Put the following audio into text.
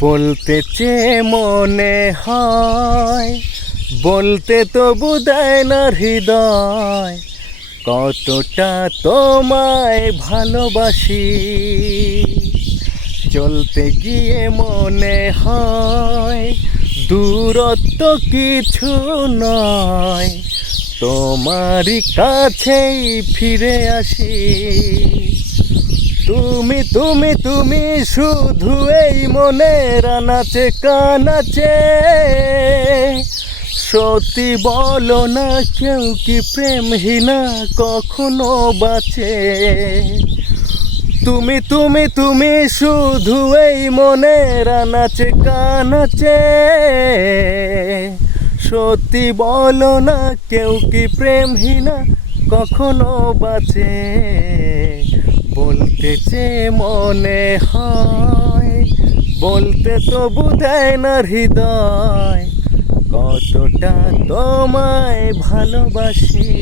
বলতে চেয়ে মনে হয়, বলতে তবু দেয় না হৃদয়, কতটা তোমায় ভালোবাসি। চলতে গিয়ে মনে হয় দূরত্ব কিছু নয়, তোমারই কাছেই ফিরে আসি। তুমি তুমি তুমি শুধু এই মনের আনাচে কানাচে, সত্যি বলো না কেউ কি প্রেমহীনা কখনো বাঁচে? তুমি তুমি তুমি শুধু এই মনের আনাচে কানাচে, সত্যি বলো না কেউ কি প্রেমহীনা কখনো বাঁচে? বলতে চেয়ে মনে হয়, বলতে তবু দেয় না হৃদয়, কতটা তোমায় ভালোবাসি।